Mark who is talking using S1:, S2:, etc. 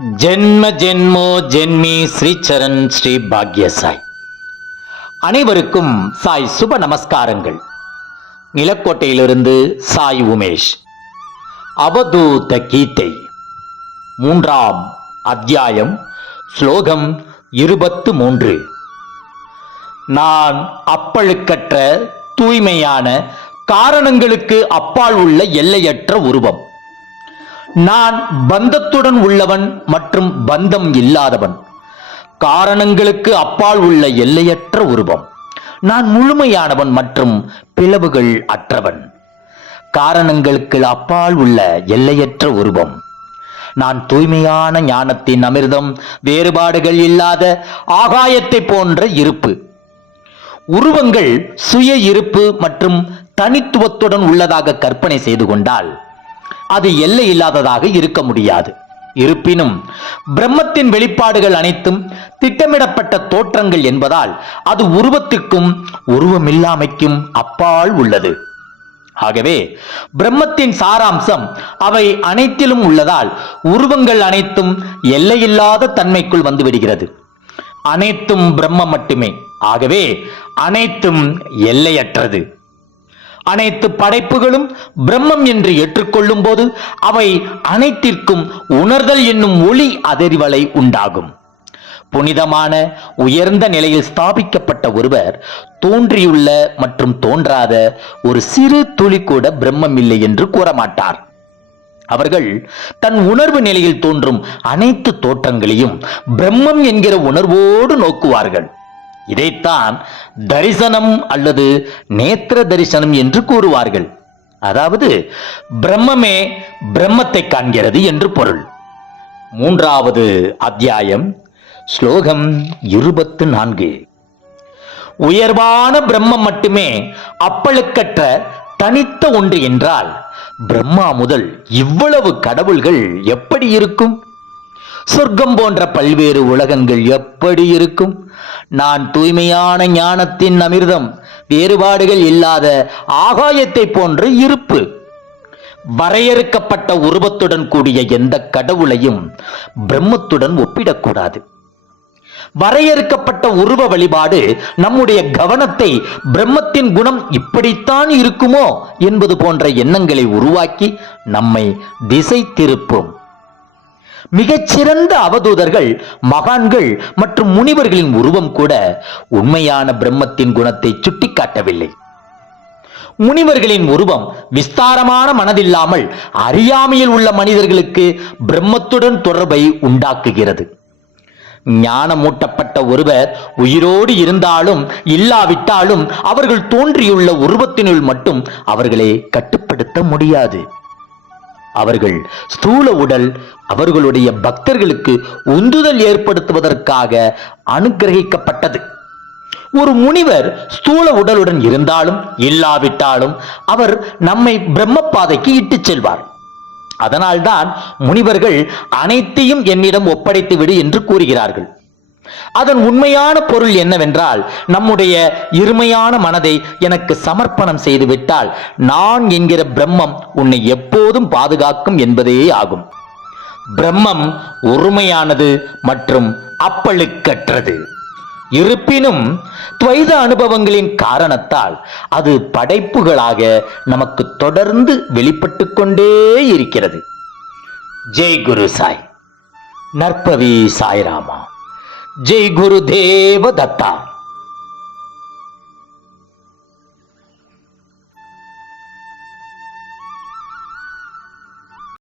S1: ஜென்ம ஜென்மோ ஜென்மி ஸ்ரீச்சரன் ஸ்ரீ பாக்யசாய். அனைவருக்கும் சாய் சுப நமஸ்காரங்கள். நிலக்கோட்டையிலிருந்து சாய் உமேஷ். அவதூத கீதை. மூன்றாம் அத்தியாயம் ஸ்லோகம் இருபத்து மூன்று நான் அப்பழுக்கற்ற தூய்மையான காரணங்களுக்கு அப்பால் உள்ள எல்லையற்ற உருவம். நான் பந்தத்துடன் உள்ளவன் மற்றும் பந்தம் இல்லாதவன். காரணங்களுக்கு அப்பால் உள்ள எல்லையற்ற உருவம். நான் முழுமையானவன் மற்றும் பிளவுகள் அற்றவன். காரணங்களுக்கு அப்பால் உள்ள எல்லையற்ற உருவம். நான் தூய்மையான ஞானத்தின் அமிர்தம் வேறுபாடுகள் இல்லாத ஆகாயத்தை போன்ற இருப்பு. உருவங்கள் சுய இருப்பு மற்றும் தனித்துவத்துடன் உள்ளதாக கற்பனை செய்து கொண்டால் அது எல்லை இல்லாததாக இருக்க முடியாது. இருப்பினும் பிரம்மத்தின் வெளிப்பாடுகள் அனைத்தும் திட்டமிடப்பட்ட தோற்றங்கள் என்பதால் அது உருவத்துக்கும் உருவமில்லாமைக்கும் அப்பால் உள்ளது. ஆகவே பிரம்மத்தின் சாராம்சம் அவை அனைத்திலும் உள்ளதால் உருவங்கள் அனைத்தும் எல்லையில்லாத தன்மைக்குள் வந்துவிடுகிறது. அனைத்தும் பிரம்மம் மட்டுமே. ஆகவே அனைத்தும் எல்லையற்றது. அனைத்து படைப்புகளும் பிரம்மம் என்று ஏற்றுக்கொள்ளும் போது அவை அனைத்திற்கும் உணர்தல் என்னும் ஒளி அதிர்வலை உண்டாகும். புனிதமான உயர்ந்த நிலையில் ஸ்தாபிக்கப்பட்ட ஒருவர் தோன்றியுள்ள மற்றும் தோன்றாத ஒரு சிறு துளி கூட பிரம்மம் இல்லை என்று கூறமாட்டார். அவர்கள் தன் உணர்வு நிலையில் தோன்றும் அனைத்து தோற்றங்களையும் பிரம்மம் என்கிற உணர்வோடு நோக்குவார்கள். இதைத்தான் தரிசனம் அல்லது நேத்திர தரிசனம் என்று கூறுவார்கள். அதாவது பிரம்மமே பிரம்மத்தை காண்கிறது என்று பொருள். மூன்றாவது அத்தியாயம் ஸ்லோகம் இருபத்து நான்கு. உயர்வான பிரம்மம் மட்டுமே அப்பழுக்கற்ற தனித்த ஒன்று என்றால் பிரம்மா முதல் இவ்வளவு கடவுள்கள் எப்படி இருக்கும்? சொர்க்கம் போன்ற பல்வேறு உலகங்கள் எப்படி இருக்கும்? நான் தூய்மையான ஞானத்தின் அமிர்தம் வேறுபாடுகள் இல்லாத ஆகாயத்தை போன்ற இருப்பு. வரையறுக்கப்பட்ட உருவத்துடன் கூடிய எந்த கடவுளையும் பிரம்மத்துடன் ஒப்பிடக்கூடாது. வரையறுக்கப்பட்ட உருவ வழிபாடு நம்முடைய கவனத்தை பிரம்மத்தின் குணம் இப்படித்தான் இருக்குமோ என்பது போன்ற எண்ணங்களை உருவாக்கி நம்மை திசை திருப்பும். மிகச்சிறந்த அவதூதர்கள் மகான்கள் மற்றும் முனிவர்களின் உருவம் கூட உண்மையான பிரம்மத்தின் குணத்தை சுட்டிக்காட்டவில்லை. முனிவர்களின் உருவம் விஸ்தாரமான மனதில்லாமல் அறியாமையில் உள்ள மனிதர்களுக்கு பிரம்மத்துடன் தொடர்பை உண்டாக்குகிறது. ஞானமூட்டப்பட்ட ஒருவர் உயிரோடு இருந்தாலும் இல்லாவிட்டாலும் அவர்கள் தோன்றியுள்ள உருவத்தினுள் மட்டும் அவர்களை கட்டுப்படுத்த முடியாது. அவர்கள் ஸ்தூல உடல் அவர்களுடைய பக்தர்களுக்கு உந்துதல் ஏற்படுத்துவதற்காக அனுக்கிரகிக்கப்பட்டது. ஒரு முனிவர் ஸ்தூல உடலுடன் இருந்தாலும் இல்லாவிட்டாலும் அவர் நம்மை பிரம்ம பாதைக்கு இட்டுச் செல்வார். அதனால்தான் முனிவர்கள் அனைத்தையும் என்னிடம் ஒப்படைத்து விடு என்று கூறுகிறார்கள். அதன் உண்மையான பொருள் என்னவென்றால் நம்முடைய இருமையான மனதை எனக்கு சமர்ப்பணம் செய்துவிட்டால் நான் என்கிற பிரம்மம் உன்னை எப்போதும் பாதுகாக்கும் என்பதே ஆகும். பிரம்மம் ஒருமையானது மற்றும் அப்பழுக்கற்றது. இருப்பினும் துவைத அனுபவங்களின் காரணத்தால் அது படைப்புகளாக நமக்கு தொடர்ந்து வெளிப்பட்டு கொண்டே இருக்கிறது. ஜெய் குரு சாய். நற்பவி சாய்ராமா. ஜெய் குரு தேவ தத்தா